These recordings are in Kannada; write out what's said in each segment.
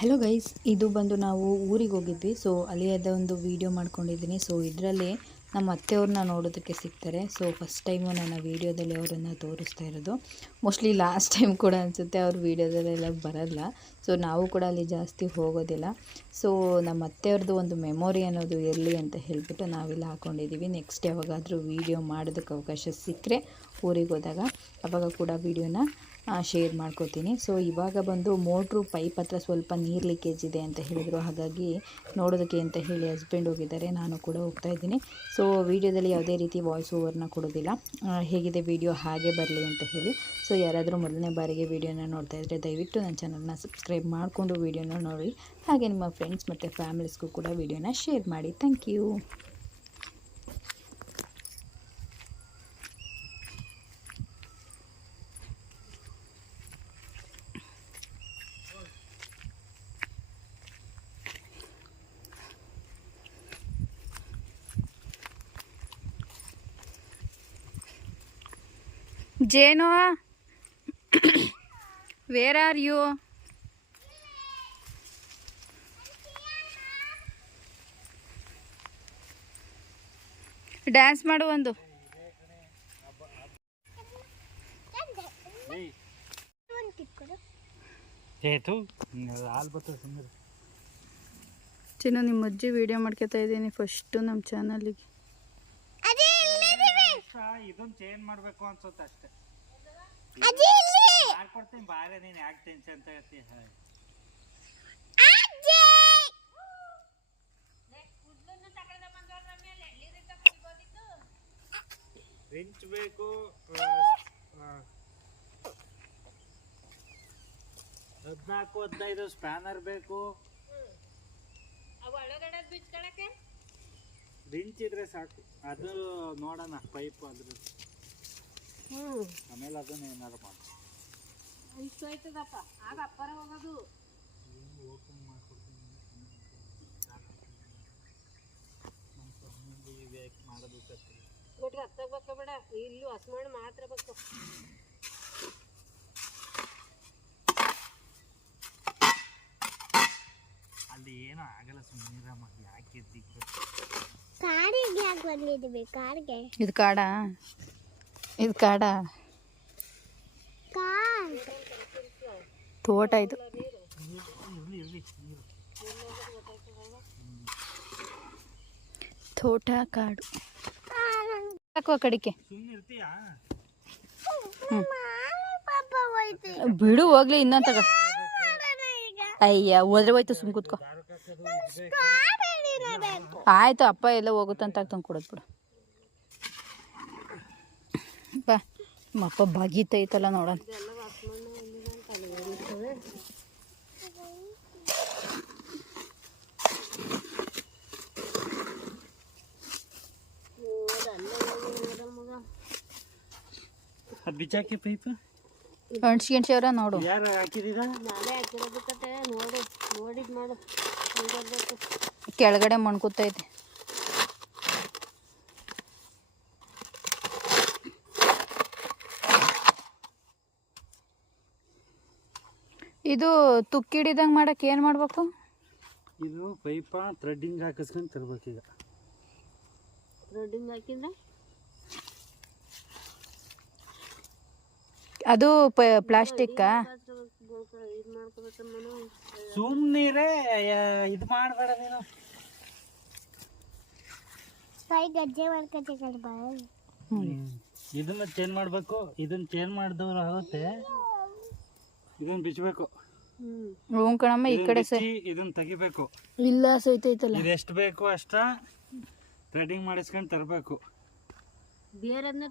ಹಲೋ ಗೈಸ್ ಇದು ಬಂದು ನಾವು ಊರಿಗೆ ಹೋಗಿದ್ವಿ. ಸೊ ಅಲ್ಲಿಯದ ಒಂದು ವಿಡಿಯೋ ಮಾಡ್ಕೊಂಡಿದ್ದೀನಿ. ಸೊ ಇದರಲ್ಲಿ ನಮ್ಮ ಅತ್ತೆಯವ್ರನ್ನ ನೋಡೋದಕ್ಕೆ ಸಿಗ್ತಾರೆ. ಸೊ ಫಸ್ಟ್ ಟೈಮು ನನ್ನ ವೀಡಿಯೋದಲ್ಲಿ ಅವರನ್ನು ತೋರಿಸ್ತಾ ಇರೋದು. ಮೋಸ್ಟ್ಲಿ ಲಾಸ್ಟ್ ಟೈಮ್ ಕೂಡ ಅನಿಸುತ್ತೆ ಅವ್ರ ವೀಡಿಯೋದಲ್ಲೆಲ್ಲ ಬರಲ್ಲ. ಸೊ ನಾವು ಕೂಡ ಅಲ್ಲಿ ಜಾಸ್ತಿ ಹೋಗೋದಿಲ್ಲ. ಸೊ ನಮ್ಮ ಅತ್ತೆಯವ್ರದ್ದು ಒಂದು ಮೆಮೊರಿ ಅನ್ನೋದು ಇರಲಿ ಅಂತ ಹೇಳ್ಬಿಟ್ಟು ನಾವಿಲ್ಲ ಹಾಕ್ಕೊಂಡಿದ್ದೀವಿ ನೆಕ್ಸ್ಟ್ ಯಾವಾಗಾದರೂ ವೀಡಿಯೋ ಮಾಡೋದಕ್ಕೆ ಅವಕಾಶ ಸಿಕ್ಕರೆ ಊರಿಗೆ ಹೋದಾಗ, ಅವಾಗ ಕೂಡ ವೀಡಿಯೋನ ಶೇರ್ ಮಾಡ್ಕೋತೀನಿ. ಸೊ ಇವಾಗ ಬಂದು ಮೋಟ್ರು ಪೈಪ್ ಹತ್ರ ಸ್ವಲ್ಪ ನೀರು ಲೀಕೇಜ್ ಇದೆ ಅಂತ ಹೇಳಿದರು. ಹಾಗಾಗಿ ನೋಡೋದಕ್ಕೆ ಅಂತ ಹೇಳಿ ಹಸ್ಬೆಂಡ್ ಹೋಗಿದ್ದಾರೆ. ನಾನು ಕೂಡ ಹೋಗ್ತಾ ಇದ್ದೀನಿ. ಸೊ ವೀಡಿಯೋದಲ್ಲಿ ಯಾವುದೇ ರೀತಿ ವಾಯ್ಸ್ ಓವರ್ನ ಕೊಡೋದಿಲ್ಲ. ಹೇಗಿದೆ ವಿಡಿಯೋ ಹಾಗೆ ಬರಲಿ ಅಂತ ಹೇಳಿ. ಸೊ ಯಾರಾದರೂ ಮೊದಲನೇ ಬಾರಿಗೆ ವೀಡಿಯೋನ ನೋಡ್ತಾ ಇದ್ದರೆ ದಯವಿಟ್ಟು ನನ್ನ ಚಾನಲ್ನ ಸಬ್ಸ್ಕ್ರೈಬ್ ಮಾಡಿಕೊಂಡು ವೀಡಿಯೋನ ನೋಡಿ. ಹಾಗೆ ನಿಮ್ಮ ಫ್ರೆಂಡ್ಸ್ ಮತ್ತು ಫ್ಯಾಮಿಲೀಸ್ಗೂ ಕೂಡ ವೀಡಿಯೋನ ಶೇರ್ ಮಾಡಿ. ಥ್ಯಾಂಕ್ ಯು ಜೇನು ವೇರ್ ಆರ್ ಯು ಡ್ಯಾನ್ಸ್ ಮಾಡು ಒಂದು. ಚಿನ್ನು ನಿಮ್ಮ ಅಜ್ಜಿ ವಿಡಿಯೋ ಮಾಡ್ಕೊತಾ ಇದ್ದೀನಿ ಫಸ್ಟು ನಮ್ಮ ಚಾನಲಿಗೆ ಇದೊಂದು ಚೇಂಜ್ ಮಾಡ್ಬೇಕು ಅನ್ಸುತ್ತೆ ಅಷ್ಟೇ. ಮಾಡ್ಕೊಡ್ತೀನಿ ಬಾರೆ ನೀನು ಯಾಕೆ ಟೆನ್ಷನ್ ಅಂತ ಹೇಳ್ತಿ ರಿಂಚ್ ಬೇಕು ಹದಿನಾಲ್ಕು ಹದಿನೈದು ಸ್ಪ್ಯಾನರ್ ಬೇಕು. ರಿಂಚ್ ಇದ್ರೆ ಸಾಕು. ಅದು ನೋಡೋಣ ಪೈಪ್ ಅದ್ರ ಆಮೇಲೆ ಅದನ್ನ ಏನಾದ್ರು ಮಾಡಿ. ಮಾಡೋದು ಬೇಡ ಇಲ್ಲೂ ಮಾತ್ರ ಬೇಕು ಅಲ್ಲಿ ಏನೂ ಆಗಲ್ಲ ಸುಮ್ಮನೆ ಯಾಕೆ ದಿಕ್ಕು ಕಾಡಿಗೆ ಯಾಕೆ ಬಂದಿದ್ವಿ ಕಾಡ್ಗೆ? ಇದು ಕಾಡಾ? ಇದು ಕಾಡಾ? ಕಾಡ್. ತೋಟ ಇದು. ತೋಟ ಕಾಡು. ಇರ್ತೀಯಾ ಪಾಪ ಹೋಯ್ತು ಬಿಡು ಹೋಗ್ಲಿ ಇನ್ನೊಂದು ತಗೋ. ಅಯ್ಯೋ ಹೋದ್ರೆ ಹೋಯ್ತು ಸುಮ್ ಕೂತ್ಕೋ. ಆಯ್ತು ಅಪ್ಪ ಎಲ್ಲ ಹೋಗುತ್ತಂತ ತಂದು ಕೊಡೋದು ಬಿಡು. ಬಾ ನಮ್ಮ ಅಪ್ಪ ಬಗೀತೈತಲ್ಲ ನೋಡೋಣ. ಬಿಜಾಕಿ ಪೈಪ್? ಅಣ್ಸಿ ಗಿಣ್ಸಿ ಅವ್ರ ನೋಡು. ಯಾರು ಹಾಕಿದೀರ? ನಾನೇ ಹಾಕಿರೋದಕ್ಕೆ ನೋಡು ನೋಡಿದ್ ಮಾಡು. ಕೆಳಗಡೆ ಮಣ್ಕೂತೈತೆ ಇದು ತುಕ್ಕಿಡಿದಂಗೆ ಮಾಡಕ್ಕೆ ಏನು ಮಾಡ್ಬೇಕು? ಇದು ಪೈಪ ಥ್ರೆಡ್ಡಿಂಗ್ ಹಾಕಿಸ್ಕೊಂಡು ತರ್ಬೇಕು ಈಗ. ಥ್ರೆಡ್ಡಿಂಗ್ ಹಾಕಿದ್ರೆ? ಅದು ಪ್ಲಾಸ್ಟಿಕ್ಕಾ? ಸುಮ್ಮನಿರೇ ಇದು ಮಾಡಬೇಡ ನೀನು. ಕೈ ಗಜ್ಜೆ ಮಾಡ್ಕೊತೆ ಕಡ್ಬ ಇದನ್ನ ಚೇಂಜ್ ಮಾಡಬೇಕು ಇದನ್ನ ಚೇಂಜ್ ಮಾಡಿದವ್ರು ಆಗುತ್ತೆ. ಇದನ್ನ ಬಿಚ್ಚಬೇಕು ಹ್ಮ್. ಹ್ಞೂ ಕಣಮ್ಮ ಈ ಕಡೆ ಸೈ ಇದನ್ನ ತೆಗಿಬೇಕು. ಇಲ್ಲ ಸೈತೈತಲ್ಲ ಇದು ಎಷ್ಟು ಬೇಕು ಅಷ್ಟ? ಥ್ರೆಡಿಂಗ್ ಮಾಡಿಸ್ಕೊಂಡು ತರಬೇಕು.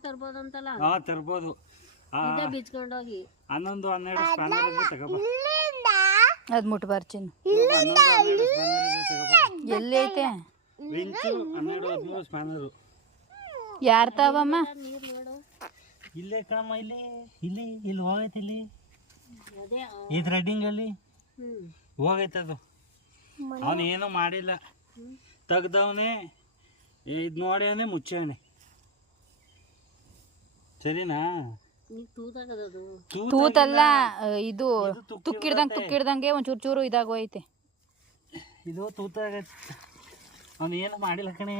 ತರ್ಬೋದು ಅಂತಲ್ಲ ಹಾ ತರ್ಬೋದು. ಬಿಚ್ಕೊಂಡೋಗಿ. ಹನ್ನೊಂದು ಹನ್ನೆರಡು ಸ್ಪ್ಯಾನರ್ ಇದ್ರೆ ತಗೋಬ ಅದು ಮುಟ್ಬಾರ್ದು ಚಿನ್ನು. ಹನ್ನೊಂದು ಹನ್ನೆರಡು ಸ್ಪ್ಯಾನರ್ ಇದ್ರೆ ತಗೋಬ ಎಲ್ಲಿ ಐತೆ? ಹನ್ನೆರಡು ಹದಿಮೂರು ಸ್ಪ್ಯಾನರು ಯಾರು ತಾವಮ್ಮ? ಇಲ್ಲೇ ಕಣಮ್ಮ ಇಲ್ಲಿ ಇಲ್ಲಿ ಇಲ್ಲಿ ಹೋಗೈತೆ ಇಲ್ಲಿ. ಅಲ್ಲಿ. ಹ್ಮ್. ಹೋಗೈತೆ ಅದು. ಅವನು ಏನೂ ಮಾಡಿಲ್ಲ. ತೆಗ್ದವನೇ ಇದು ನೋಡ್ಯಾನೆ ಮುಚ್ಚಾನೆ ಸರಿನಾ? ತೂತಲ್ಲ ಇದು ಇದು ತುಕ್ಕಿಡ್ದಂಗೆ. ತುಕ್ಕಿಡ್ದಂಗೆ ಒಂದು ಚೂರು ಚೂರು ಇದಾಗೋಯ್ತೆ. ಇದು ತೂತ ಅವನು ಏನು ಮಾಡಿಲ್ಲ ಕಣೆ.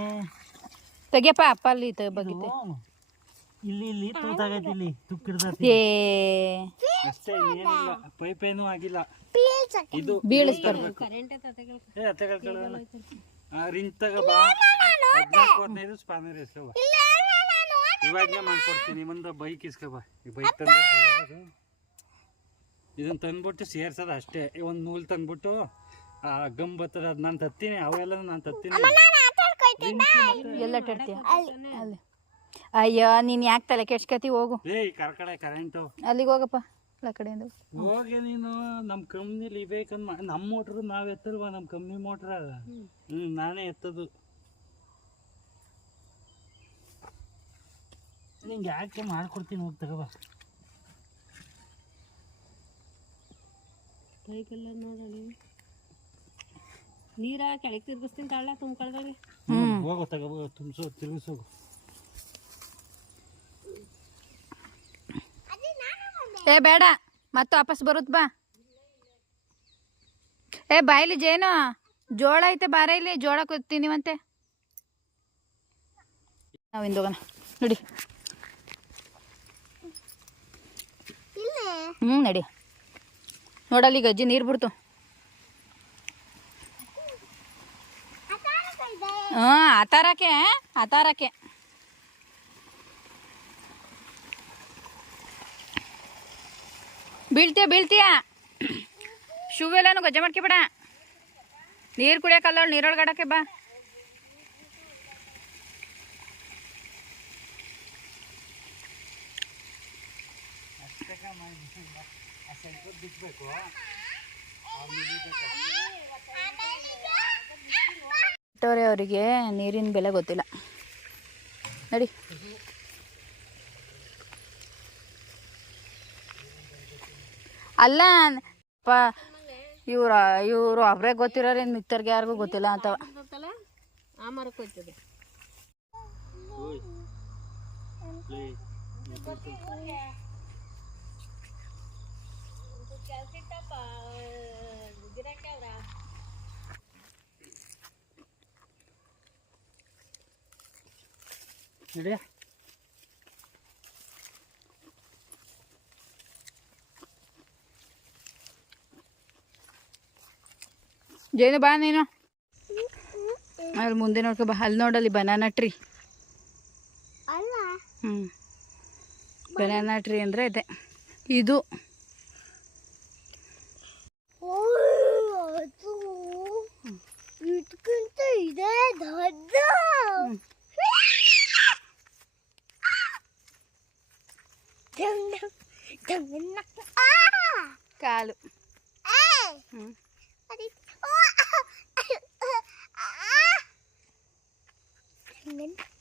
ತೆಗಿಯಪ್ಪ ಅಪ್ಪ ಅಲ್ಲಿ ಇದು ಇಲ್ಲಿ ಇಲ್ಲಿ ತೂತಾಗೈತಿ ಇಲ್ಲಿ ತುಕ್ಕಿಡ್ದತಿ ಅಷ್ಟೇ ಏನಿಲ್ಲ. ಪೈಪ್ ಏನು ಆಗಿಲ್ಲ. ಇದು ಏ ಬಾ. ಹದಿನಾಲ್ಕು ಹದಿನೈದು ಸ್ಪಾನರ್ ಇವಾಗಲೇ ಮಾಡ್ಕೊಡ್ತೀನಿ? ಮುಂದೆ ಬೈಕ್ ಇಸ್ಕೊ ಬಾ. ಈ ಬೈಕ್ ತಂದು ಇದನ್ನ ತಂದ್ಬಿಟ್ಟು ಸೇರ್ಸೋದು ಅಷ್ಟೇ. ಒಂದು ನೂಲ್ ತಂದ್ಬಿಟ್ಟು ಆ ಗಮ್ ಬರ್ತದೆ ಅದು ನಾನು ತತ್ತೀನಿ ಅವೆಲ್ಲ ನಾನು ತತ್ತೀನಿ. ಎಲ್ಲ ಟಡ್ತೀಯ ಅಲ್ಲಿ. ಅಯ್ಯೋ ನೀನು ಯಾಕೆ ತಲೆ ಕೆಡ್ಸ್ಕತಿ? ಹೋಗು. ಏ ಕರ್ಕಡೆ ಕರೆಂಟು ಅಲ್ಲಿಗೆ ಹೋಗಪ್ಪ. ಆ ಕಡೆಯಿಂದ ಹೋಗಿ. ನೀನು. ನಮ್ಮ ಕಂಪ್ನಿಲಿ ಬೇಕಂದ್ ಮಾ ನಮ್ಮ ಮೋಟ್ರು ನಾವು ಎತ್ತಲ್ವಾ ನಮ್ಮ ಕಂಪ್ನಿ ಮೋಟ್ರ? ಹ್ಞೂ ನಾನೇ ಎತ್ತದು. ನಿಂಗೆ ಯಾಕೆ ಮಾಡ್ಕೊಡ್ತೀನಿ ಹೋಗಿ ತಗೋಬ ಪೈಪೆಲ್ಲ ನೋಡಲಿ ನೀರ ಕೆಳಗೆ ತಿರ್ಗಿಸ್ತೀನಿ ತಾಳ ತುಂಬ್ಕೊಳ್ದಾಗ ಹೋಗೋ ತಗೋ ತುಂಬಿಸು ತಿರುಗಿಸು ಏ ಬೇಡ. ಮತ್ತೆ ವಾಪಸ್ ಬರುತ್ತ ಬಾ. ಏ ಬಾಯ್ಲಿ ಜೇನು. ಜೋಳ ಐತೆ ಬಾರ ಇಲ್ಲಿ. ಜೋಳ ತಿನ್ನಿವಂತೆ ನಾವಿಂದ ಹೋಗೋಣ. ನೋಡಿ. ಹ್ಞೂ, ನಡಿ. ನೋಡಲ್ಲಿ ಗಜ್ಜಿ, ನೀರು ಬಿಡ್ತು. ಹ್ಞೂ ಆತಾರಕ್ಕೆ ಆತಾರಕ್ಕೆ. ಬೀಳ್ತೀಯ ಬೀಳ್ತೀಯ? ಶೂ ಎಲ್ಲಾನು ಗಜ್ಜೆ ಮಾಡ್ಕೊಬೇಡ ನೀರು ಕುಡಿಯೋಕಲ್ಲ ನೀರೊಳಗಡಕ್ಕೆ ಬಾ. ಅವರಿಗೆ ನೀರಿನ ಬೆಲೆ ಗೊತ್ತಿಲ್ಲ. ನಡಿ. ಅಲ್ಲ, ಪ, ಇವ್ರ, ಇವರು ಅವ್ರೇ ಗೊತ್ತಿರೋರು ಮಿತ್ತರ್ಗೆ ಯಾರಿಗೂ ಗೊತ್ತಿಲ್ಲ ಅಥವಾ ಬರ್ತಲ್ಲ ನಡಿಯ ಜೇನು ಬಾ ನೀನು. ಅಲ್ಲಿ ಮುಂದೆ ನೋಡ್ಕೊ ಬಾ. ಅಲ್ಲಿ ನೋಡಲ್ಲಿ ಬನಾನಾ ಟ್ರೀ ಹ್ಞೂ ಬನಾನಾ ಟ್ರೀ ಅಂದರೆ ಇದೆ. ಇದು. 장난 났다. 아! 까루. 에! 응. 어디? 어! 아! 아! 아! 장난 났다.